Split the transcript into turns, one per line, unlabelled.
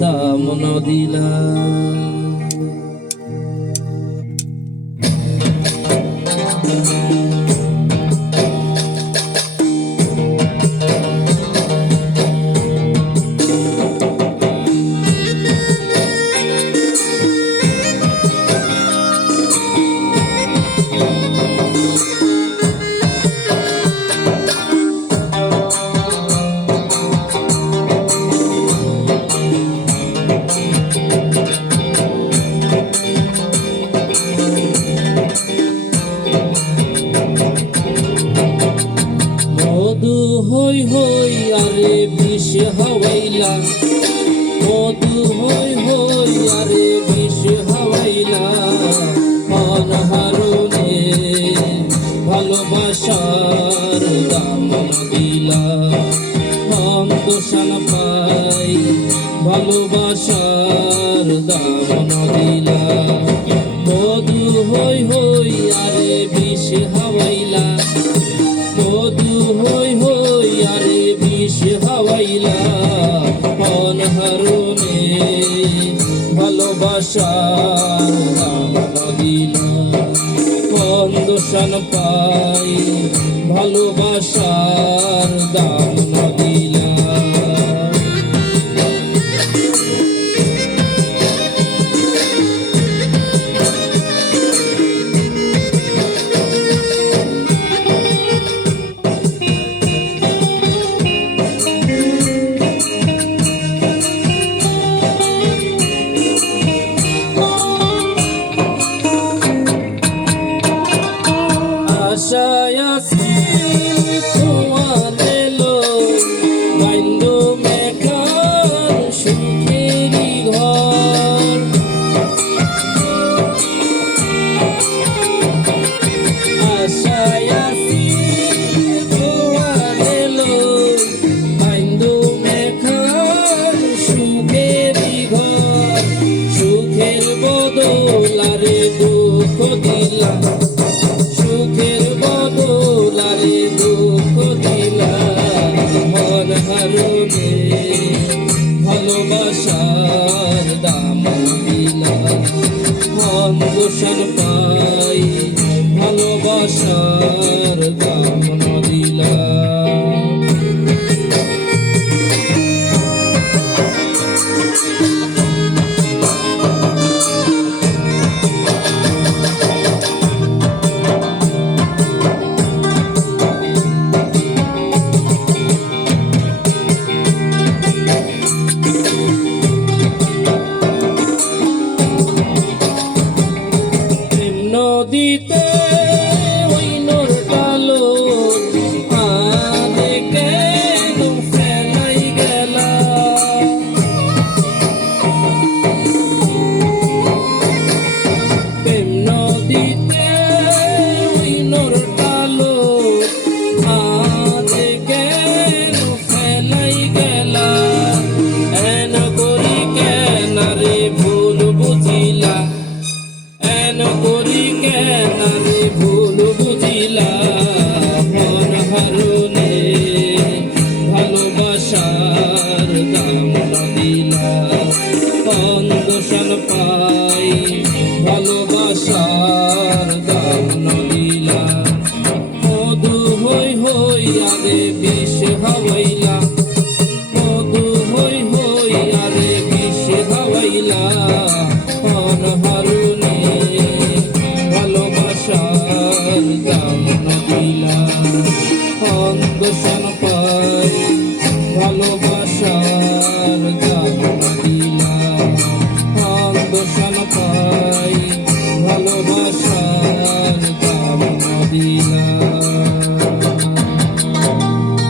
দাম নদিলা। হই হই, আরে বিষ হওয়াইলা। মধু হই হই, আরে বিষ হওয়াইলা। অনহারণে ভালোবাসার দাম দিলা সন্তোষণ পাই, ভালোবাসার দাম দিলা মধু হই হই, আরে বিষ হওয়াইলা। ভালোবাসার দাম। de ভালোবাসা ফল ভালো